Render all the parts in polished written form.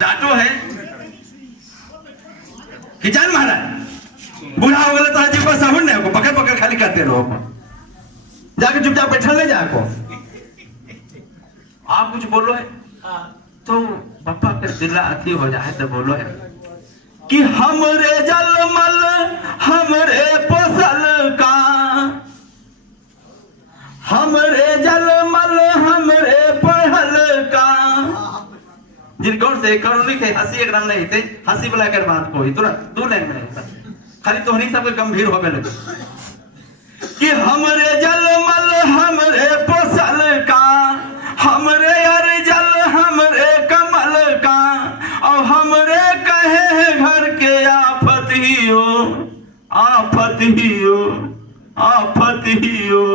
डांटो है कि जान महाराज बूढ़ा हो गया तो हाजी को साबुन नहीं को पकड़ पकड़ खाली करते रहो, जाके चुपचाप बैठल ले जाको। आप कुछ बोलो है तो पापा के दिला अति हो जाए तो बोलो है कि हमरे जलमल हमरे पोसल का, हमरे जलमल हमरे पढ़ल का। जिनकों से करुणी के हंसी एक रंग नहीं थे, हंसी बुला कर बात कोई तुरंत दो लाइन में नहीं था, खाली तोहनी सब गंभीर हो गए कि हमरे जलमल हमरे पोसल का, हमरे अर्जल हमरे कमल का, और हमरे कहे घर के आफत ही हो, आफत ही हो, आफत ही हो।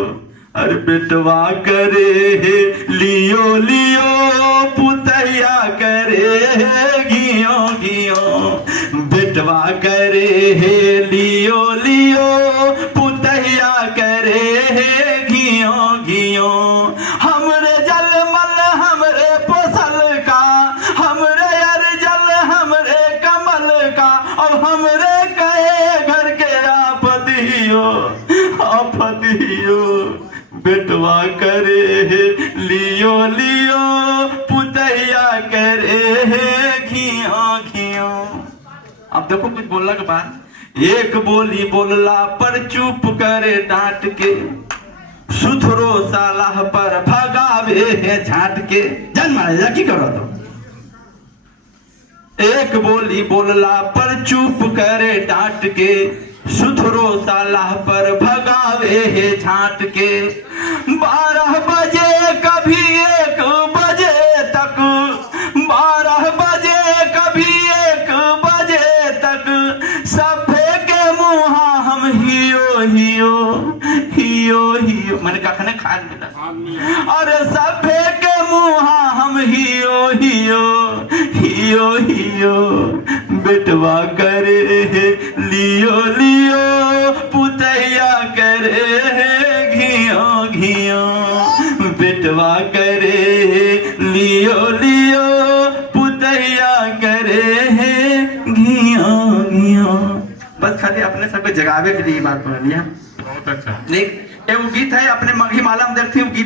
अरे बेटवा करे है लियो लियो, पुतैया करे है घियो घियो। बेटवा करे है लियो लियो, पुतैया करे है घियो घियो। हमरे जलमल हमरे पोसल का, हमरे अर्जल हमरे कमल का, और हमरे कहे घर के आफत ही हो, आफत ही हो। बेटवा करे है लियो लियो, पुतैया करे है घियो घियो। अब देखो कुछ बोलने के बाद एक बोली बोलला पर चुप करे डांट के, सुथरो सालाह पर भगावे है झाट के। जान महाराज की करो तो एक बोली बोलला पर चुप करे डांट के, सुथरो सालाह पर भगावे है झाट के। 12 बजे कभी 1 बजे तक, 12 बजे कभी 1 बजे तक, सभे के मुहा हम हियो हियो हियो हियो। मैंने कहा खाने खान मिला, अरे सभे के मुहा हम हियो हियो हियो हियो। बेटवा करे है लियो लियो, पुतैया करे है घियो घियो। बेटवा करे है लियो लियो, पुतैया करे है घियो घियो। बस खाली अपने सब जगावे के लिए बात बोल लिया। बहुत अच्छा। एक गीत है अपने मघी माला में देखती हूँ गीत